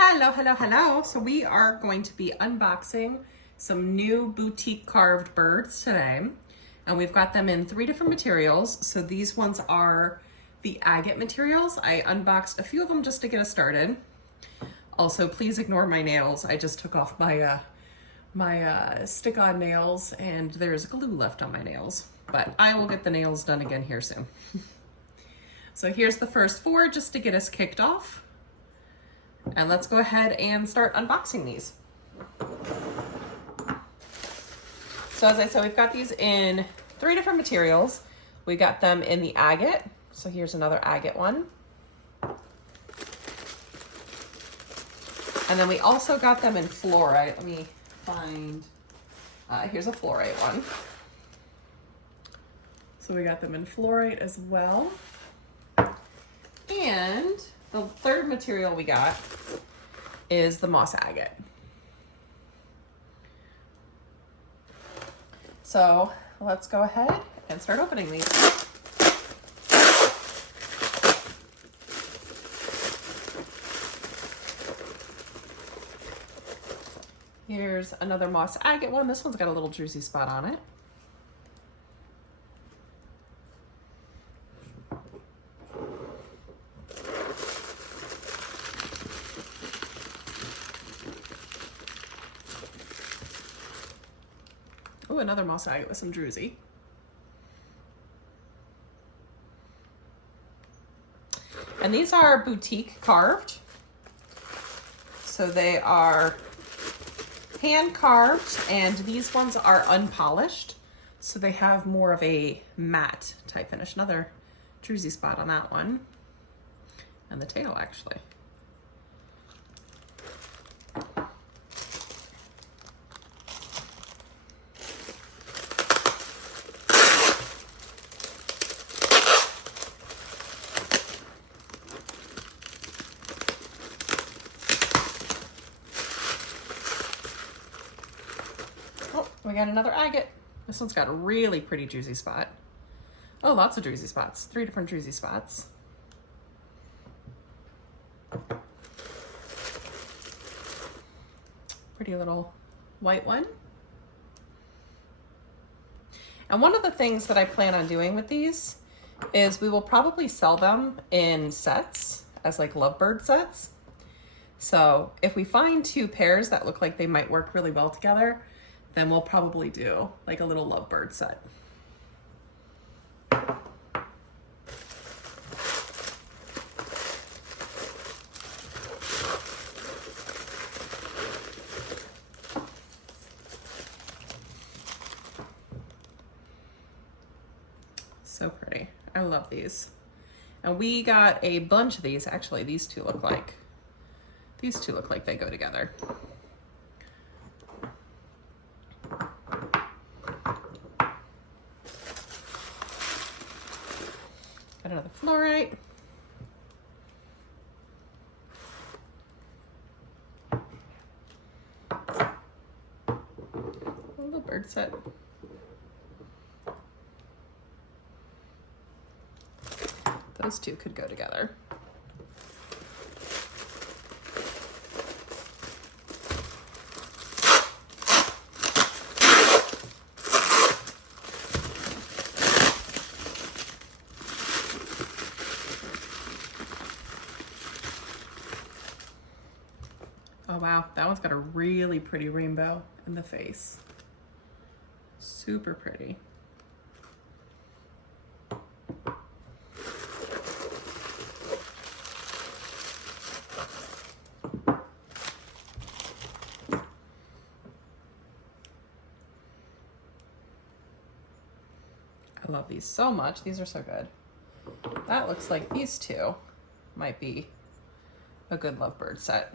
Hello, hello, hello. So we are going to be unboxing some new boutique carved birds today. And we've got them in 3 different materials. So these ones are the agate materials. I unboxed a few of them just to get us started. Also, please ignore my nails. I just took off my stick-on nails and there's glue left on my nails. But I will get the nails done again here soon. So here's the first 4 just to get us kicked off. And let's go ahead and start unboxing these. So as I said, we've got these in 3 different materials. We got them in the agate. So here's another agate one. And then we also got them in fluorite. Let me find, here's a fluorite one. So we got them in fluorite as well. And the 3rd material we got is the moss agate. So let's go ahead and start opening these. Here's another moss agate one. This one's got a little Druzy spot on it. Oh, another moss agate with some Druzy. And these are boutique carved. So they are hand carved, and these ones are unpolished. So they have more of a matte type finish. Another Druzy spot on that one. And the tail, actually. We got another agate. This one's got a really pretty Druzy spot. Oh, lots of Druzy spots. 3 different Druzy spots. Pretty little white one. And one of the things that I plan on doing with these is we will probably sell them in sets as like lovebird sets. So if we find 2 pairs that look like they might work really well together, then we'll probably do like a little lovebird set. So pretty. I love these. And we got a bunch of these. Actually, these two look like they go together. Another fluorite. A little bird set. Those 2 could go together. Oh wow, that one's got a really pretty rainbow in the face. Super pretty. I love these so much. These are so good. That looks like these 2 might be a good lovebird set.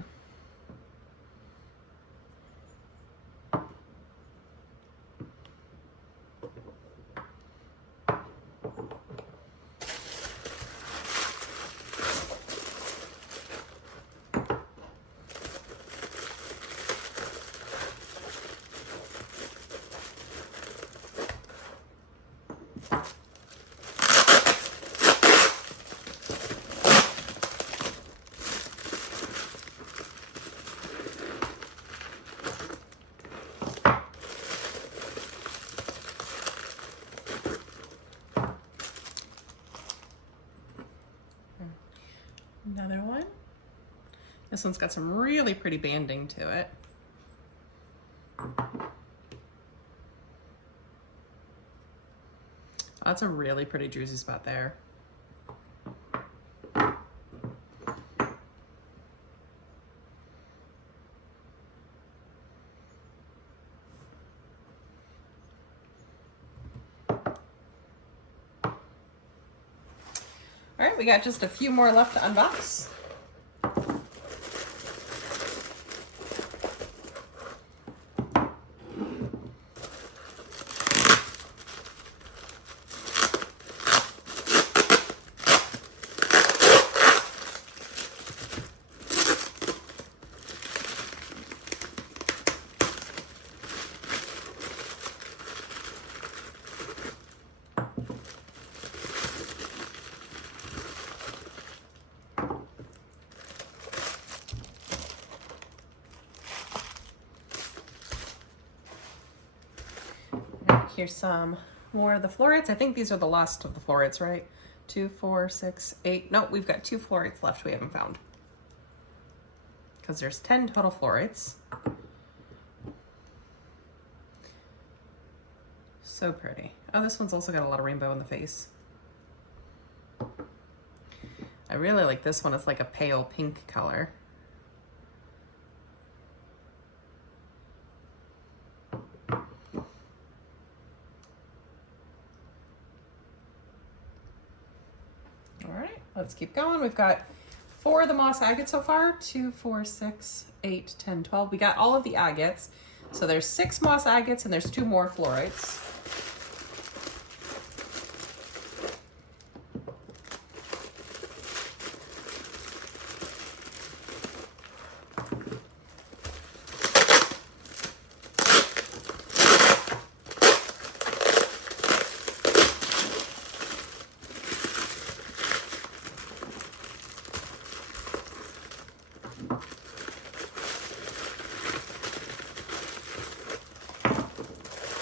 This one's got some really pretty banding to it. That's a really pretty druzy spot there. All right, we got just a few more left to unbox. Here's some more of the fluorites. I think these are the last of the fluorites, right? 2, 4, 6, 8. Nope, we've got 2 fluorites left we haven't found. Because there's 10 total fluorites. So pretty. Oh, this one's also got a lot of rainbow in the face. I really like this one. It's like a pale pink color. Let's keep going. We've got 4 of the moss agates so far. 2, 4, 6, 8, 10, 12. We got all of the agates. So there's 6 moss agates and there's 2 more fluorites.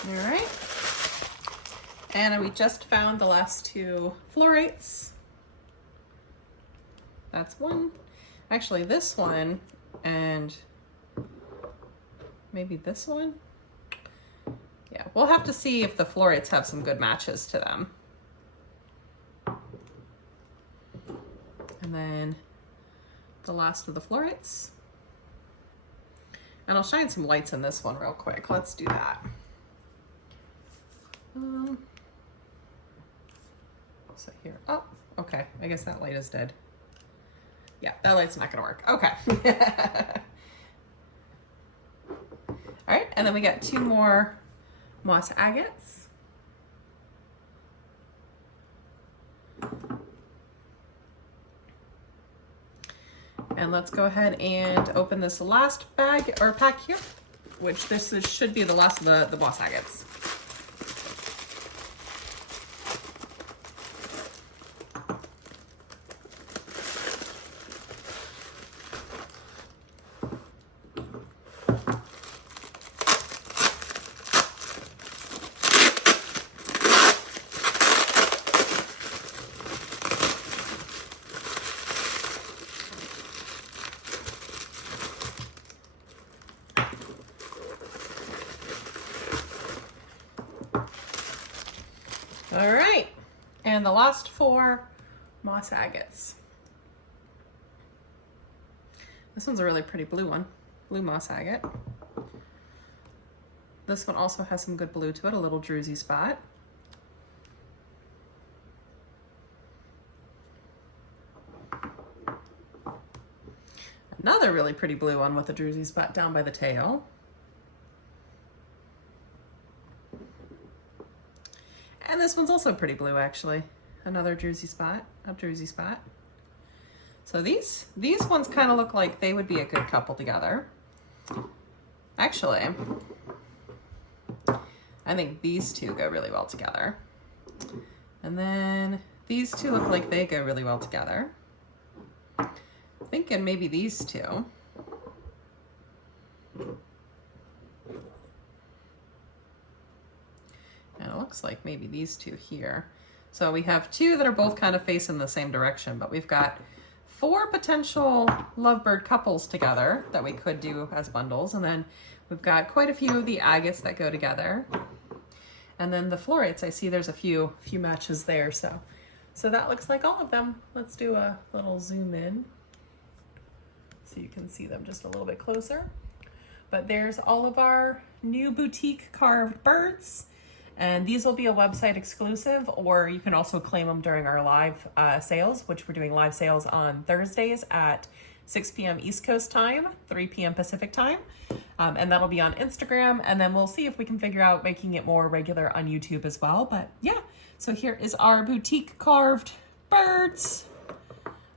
All right, and we just found the last 2 fluorites. That's one. Actually, this one and maybe this one. Yeah, we'll have to see if the fluorites have some good matches to them. And then the last of the fluorites. And I'll shine some lights in this one real quick. Let's do that. So here, oh, okay. I guess that light is dead. Yeah, that light's not gonna work. Okay. All right, and then we got 2 more moss agates. And let's go ahead and open this last bag or pack here, which this should be the last of the moss agates. All right, and the last 4 moss agates. This one's a really pretty blue one, blue moss agate. This one also has some good blue to it, a little druzy spot. Another really pretty blue one with a druzy spot down by the tail. And this one's also pretty blue, actually. Another druzy spot, a druzy spot. So these ones kind of look like they would be a good couple together. Actually, I think these 2 go really well together. And then these 2 look like they go really well together. Thinking maybe these 2. And it looks like maybe these 2 here. So we have 2 that are both kind of facing the same direction, but we've got 4 potential lovebird couples together that we could do as bundles. And then we've got quite a few of the agates that go together. And then the fluorites, I see there's a few matches there. So that looks like all of them. Let's do a little zoom in so you can see them just a little bit closer. But there's all of our new boutique carved birds. And these will be a website exclusive, or you can also claim them during our live sales, which we're doing live sales on Thursdays at 6 p.m. East Coast time, 3 p.m. Pacific time. And that'll be on Instagram. And then we'll see if we can figure out making it more regular on YouTube as well. But yeah, so here is our boutique carved birds.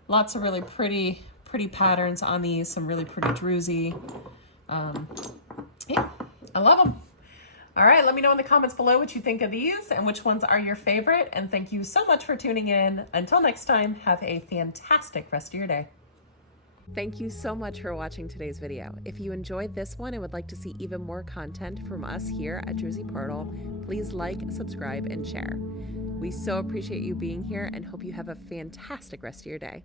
Lots of really pretty patterns on these, some really pretty druzy. Yeah, I love them. All right, let me know in the comments below what you think of these and which ones are your favorite. And thank you so much for tuning in. Until next time, have a fantastic rest of your day. Thank you so much for watching today's video. If you enjoyed this one and would like to see even more content from us here at Druzy Portal, please like, subscribe, and share. We so appreciate you being here and hope you have a fantastic rest of your day.